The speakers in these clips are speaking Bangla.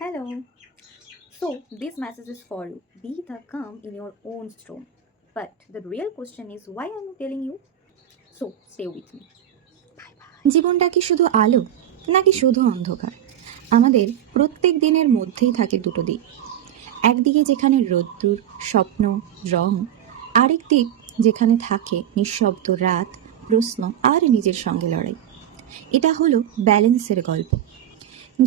Hello. So, this message is for you. Be the calm in your own storm. But the real question is why I'm telling you? So, stay with me. জীবনটা কি শুধু আলো নাকি শুধু অন্ধকার? আমাদের প্রত্যেক দিনের মধ্যেই থাকে দুটো দিক। একদিকে যেখানে রোদ্দুর, স্বপ্ন, রং, আরেক দিক যেখানে থাকে নিঃশব্দ রাত, প্রশ্ন আর নিজের সঙ্গে লড়াই। এটা হলো ব্যালেন্সের গল্প।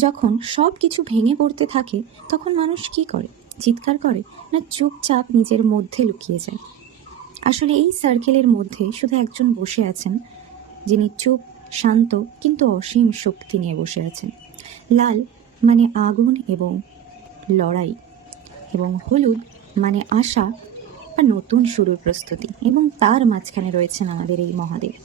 যখন সব কিছু ভেঙে পড়তে থাকে তখন মানুষ কি করে? চিৎকার করে না চুপচাপ নিজের মধ্যে লুকিয়ে যায়? আসলে এই সার্কেলের মধ্যে শুধু একজন বসে আছেন, যিনি চুপ, শান্ত কিন্তু অসীম শক্তি নিয়ে বসে আছেন। লাল মানে আগুন এবং লড়াই, এবং হলুদ মানে আশা বা নতুন শুরুর প্রস্তুতি, এবং তার মাঝখানে রয়েছেন আমাদের এই মহাদেব।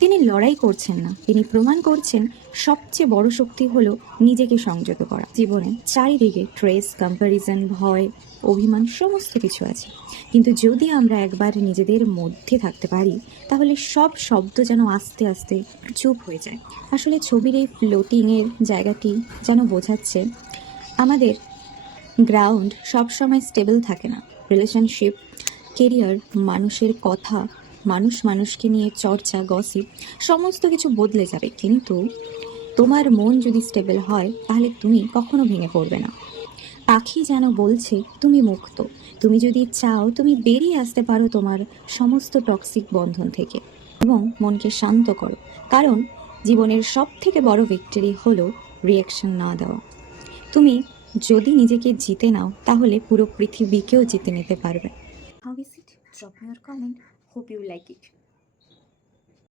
তিনি লড়াই করছেন না, তিনি প্রমাণ করছেন সবচেয়ে বড় শক্তি হলো নিজেকে সংযত করা। জীবনে চারিদিকে ট্রেস, কম্প্যারিজন, ভয়, অভিমান সমস্ত কিছু আছে, কিন্তু যদি আমরা একবার নিজেদের মধ্যে থাকতে পারি তাহলে সব শব্দ যেন আস্তে আস্তে চুপ হয়ে যায়। আসলে ছবির এই ফ্লোটিংয়ের জায়গাটি যেন বোঝাচ্ছে আমাদের গ্রাউন্ড সবসময় স্টেবল থাকে না। রিলেশনশিপ, কেরিয়ার, মানুষের কথা, মানুষ মানুষকে নিয়ে চর্চা, গসিপ সমস্ত কিছু বদলে যাবে, কিন্তু তোমার মন যদি স্টেবল হয় তাহলে তুমি কখনো ভেঙে পড়বে না। পাখি যেন বলছে তুমি মুক্ত, তুমি যদি চাও তুমি বেরিয়ে আসতে পারো তোমার সমস্ত টক্সিক বন্ধন থেকে, এবং মনকে শান্ত করো, কারণ জীবনের সব থেকে বড় ভিক্টরি হলো রিয়াকশন না দেওয়া। তুমি যদি নিজেকে জিতে নাও তাহলে পুরো পৃথিবীকেও জিতে নিতে পারবে। How is it? Drop me your comment. Hope you like it.